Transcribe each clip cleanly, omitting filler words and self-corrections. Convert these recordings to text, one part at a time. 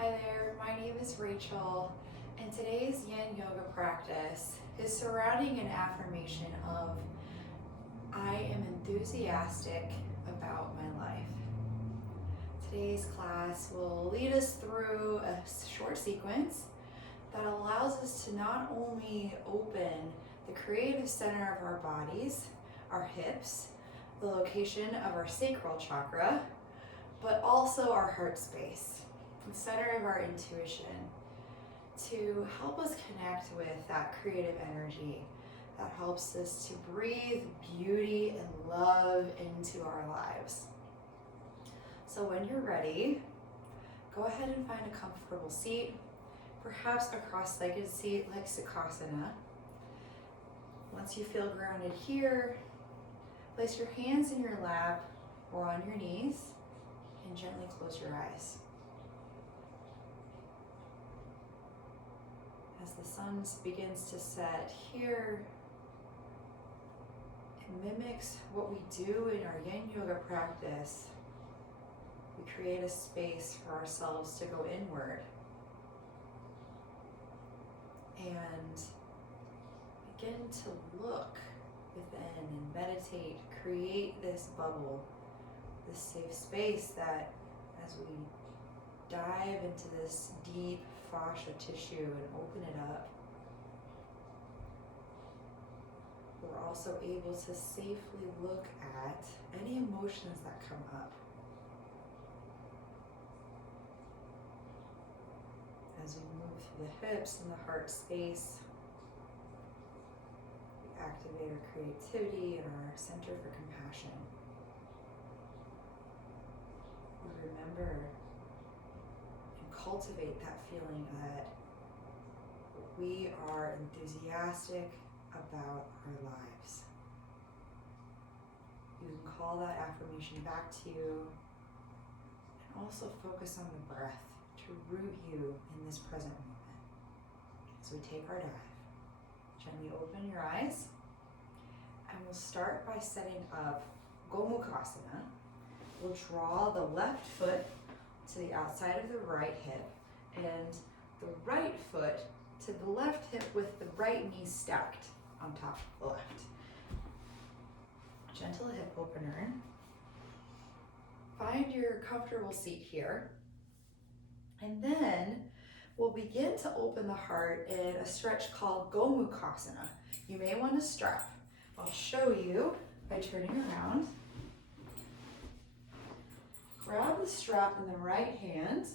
Hi there, my name is Rachel, and today's Yin Yoga practice is surrounding an affirmation of I am enthusiastic about my life. Today's class will lead us through a short sequence that allows us to not only open the creative center of our bodies, our hips, the location of our sacral chakra, but also our heart space, the center of our intuition, to help us connect with that creative energy that helps us to breathe beauty and love into our lives. So when you're ready, go ahead and find a comfortable seat, perhaps a cross-legged seat like Sukhasana. Once you feel grounded here, place your hands in your lap or on your knees and gently close your eyes. As the sun begins to set here, it mimics what we do in our Yin Yoga practice. We create a space for ourselves to go inward and begin to look within and meditate, create this bubble, this safe space that as we dive into this deep fascia tissue and open it up, we're also able to safely look at any emotions that come up. As we move through the hips and the heart space, we activate our creativity and our center for compassion. We remember and cultivate that feeling that we are enthusiastic about our lives. You can call that affirmation back to you and also focus on the breath to root you in this present moment. As we take our dive, gently open your eyes and we'll start by setting up Gomukhasana. We'll draw the left foot to the outside of the right hip and the right foot to the left hip with the right knee stacked on top of the left. Gentle hip opener. Find your comfortable seat here. And then we'll begin to open the heart in a stretch called Gomukhasana. You may want to strap. I'll show you by turning around. Grab the strap in the right hand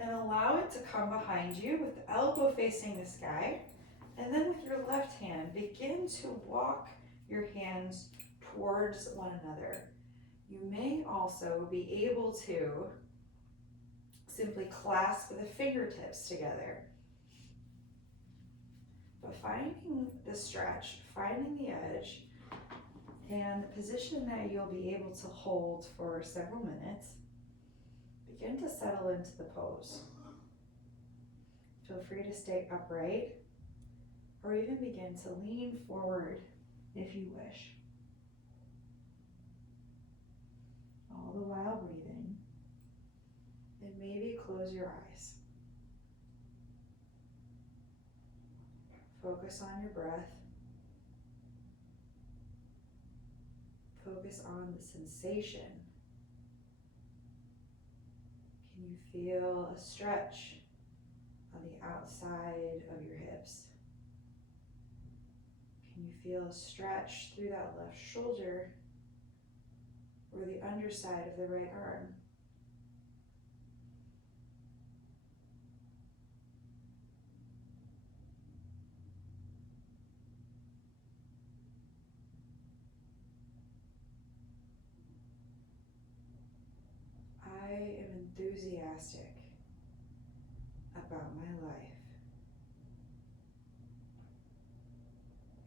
and allow it to come behind you with the elbow facing the sky. And then with your left hand, begin to walk your hands towards one another. You may also be able to simply clasp the fingertips together. But finding the stretch, finding the edge, and the position that you'll be able to hold for several minutes, begin to settle into the pose. Feel free to stay upright or even begin to lean forward if you wish. All the while breathing, and maybe close your eyes. Focus on your breath. Focus on the sensation. Can you feel a stretch on the outside of your hips? Can you feel a stretch through that left shoulder or the underside of the right arm? I am enthusiastic about my life.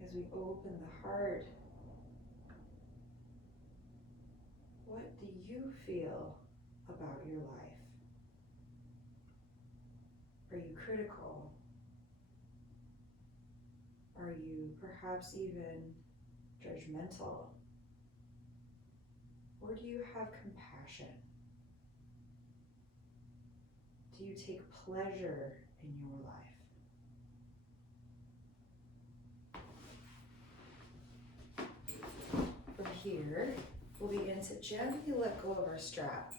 As we open the heart, what do you feel about your life? Are you critical? Are you perhaps even judgmental? Or do you have compassion? do you take pleasure in your life? From here, we'll begin to gently let go of our strap.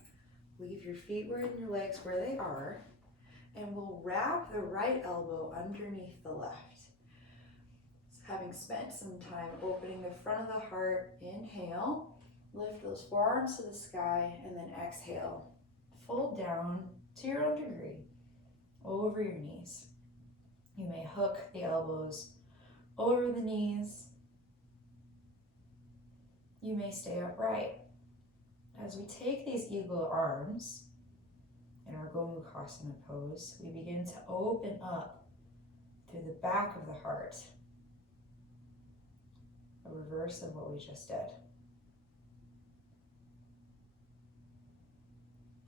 Leave your feet and your legs where they are, and we'll wrap the right elbow underneath the left. So having spent some time opening the front of the heart, inhale, lift those forearms to the sky, and then exhale. Fold down to your own degree, over your knees. You may hook the elbows over the knees. You may stay upright. As we take these eagle arms in our Gomukhasana pose, we begin to open up through the back of the heart, a reverse of what we just did.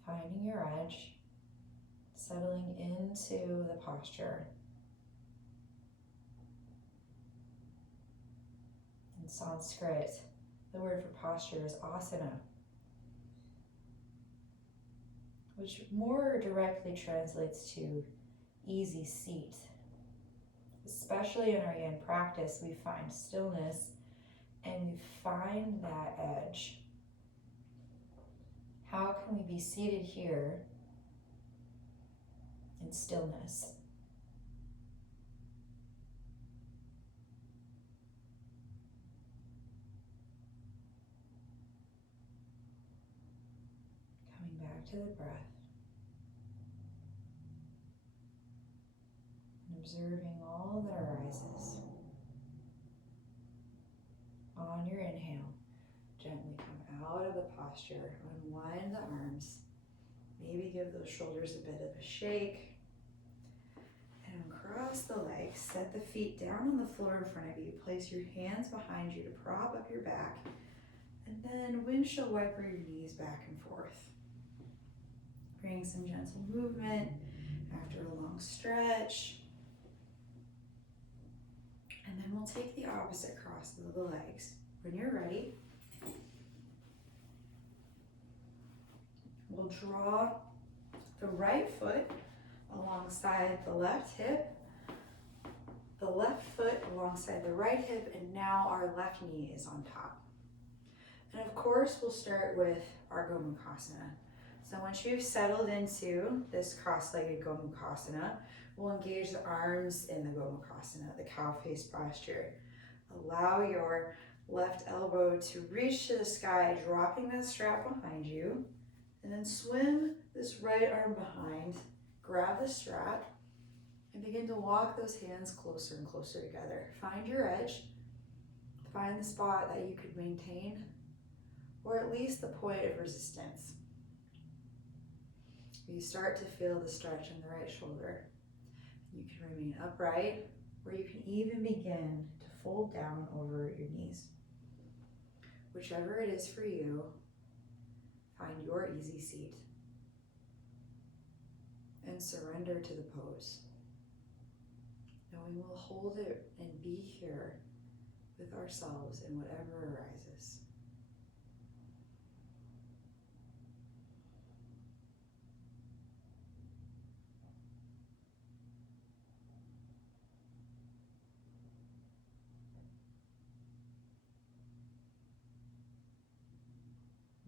Finding your edge, settling into the posture. In Sanskrit, the word for posture is asana, which more directly translates to easy seat. Especially in our yin practice, we find stillness and we find that edge. How can we be seated here in stillness? Coming back to the breath. And observing all that arises. On your inhale, gently come out of the posture, unwind the arms, maybe give those shoulders a bit of a shake, and cross the legs, set the feet down on the floor in front of you, place your hands behind you to prop up your back, and then windshield wiper your knees back and forth. Bring some gentle movement after a long stretch, and then we'll take the opposite cross of the legs. When you're ready, we'll draw the right foot alongside the left hip, the left foot alongside the right hip, and now our left knee is on top. And of course, we'll start with our Gomukhasana. So once you've settled into this cross-legged Gomukhasana, we'll engage the arms in the Gomukhasana, the cow face posture. Allow your left elbow to reach to the sky, dropping that strap behind you, and then swim this right arm behind, grab the strap, and begin to walk those hands closer and closer together. Find your edge, find the spot that you could maintain, or at least the point of resistance. You start to feel the stretch in the right shoulder. You can remain upright, or you can even begin to fold down over your knees. Whichever it is for you, find your easy seat and surrender to the pose. Knowing we'll hold it and be here with ourselves in whatever arises.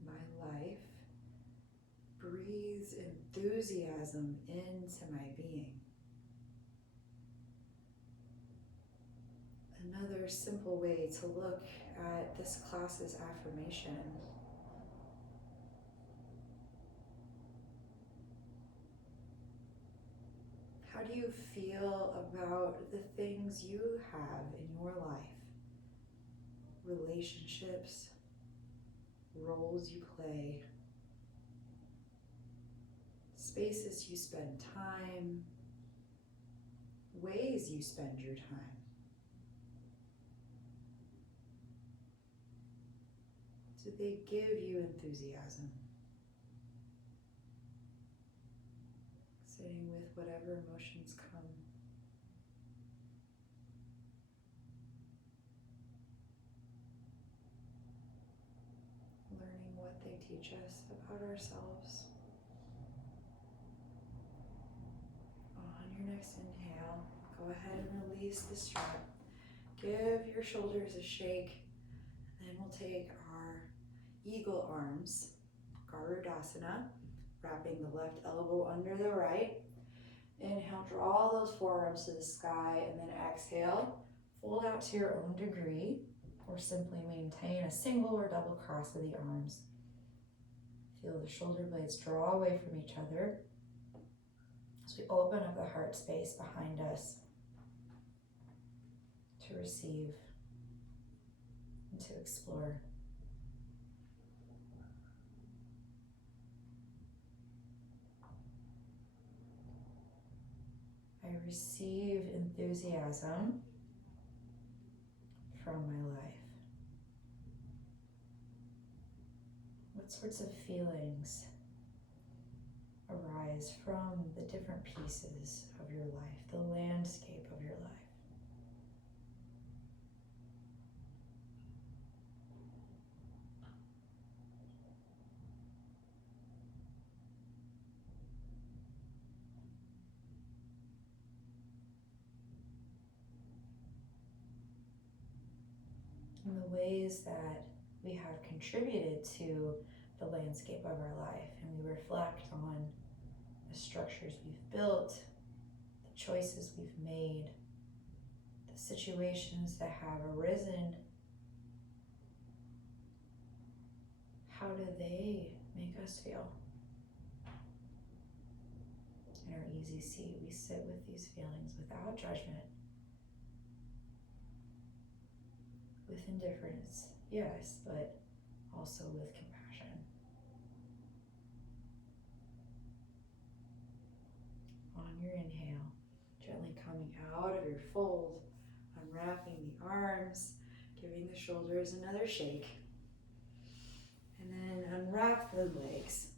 My life breathes enthusiasm into my being. Another simple way to look at this class's affirmation. How do you feel about the things you have in your life? Relationships, roles you play, spaces you spend time, ways you spend your time. Do they give you enthusiasm? Sitting with whatever emotions come. Learning what they teach us about ourselves. next inhale, go ahead and release the strap. Give your shoulders a shake. And then we'll take our eagle arms, Garudasana, wrapping the left elbow under the right. Inhale, draw those forearms to the sky, and then exhale, fold out to your own degree, or simply maintain a single or double cross of the arms. Feel the shoulder blades draw away from each other as we open up the heart space behind us to receive and to explore. I receive enthusiasm from my life. What sorts of feelings arise from the different pieces of your life, the landscape of your life? And the ways that we have contributed to the landscape of our life, and we reflect on the structures we've built, the choices we've made, the situations that have arisen. How do they make us feel? In our easy seat, we sit with these feelings without judgment, with indifference, yes, but also with compassion. On your inhale, gently coming out of your fold, unwrapping the arms, giving the shoulders another shake. And then unwrap the legs,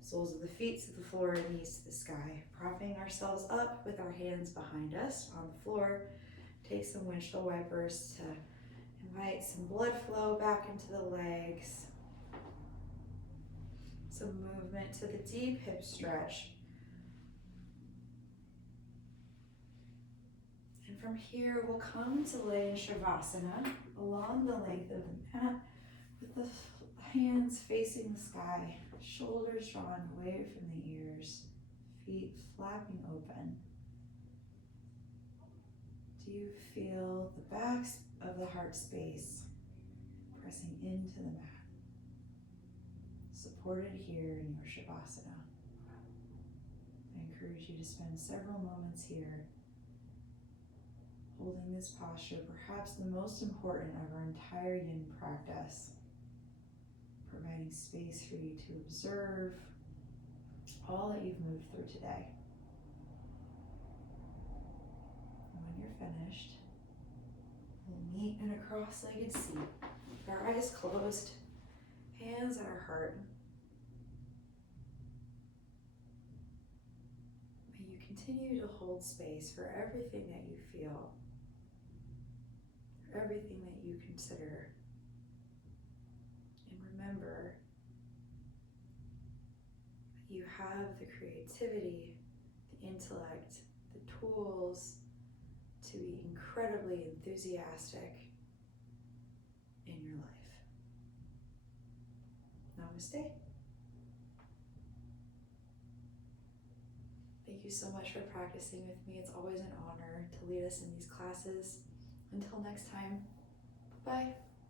soles of the feet to the floor, knees to the sky, propping ourselves up with our hands behind us on the floor. Take some windshield wipers to invite some blood flow back into the legs. Some movement to the deep hip stretch. And from here, we'll come to lay in Shavasana along the length of the mat with the hands facing the sky, shoulders drawn away from the ears, feet flapping open. Do you feel the backs of the heart space pressing into the mat, supported here in your Shavasana? I encourage you to spend several moments here holding this posture, perhaps the most important of our entire yin practice, providing space for you to observe all that you've moved through today. And when you're finished, we'll meet in a cross-legged seat, with our eyes closed, hands at our heart. May you continue to hold space for everything that you feel, for everything that you consider. And remember that you have the creativity, the intellect, the tools to be incredibly enthusiastic in your life. Namaste. Thank you so much for practicing with me. It's always an honor to lead us in these classes. Until next time, bye-bye.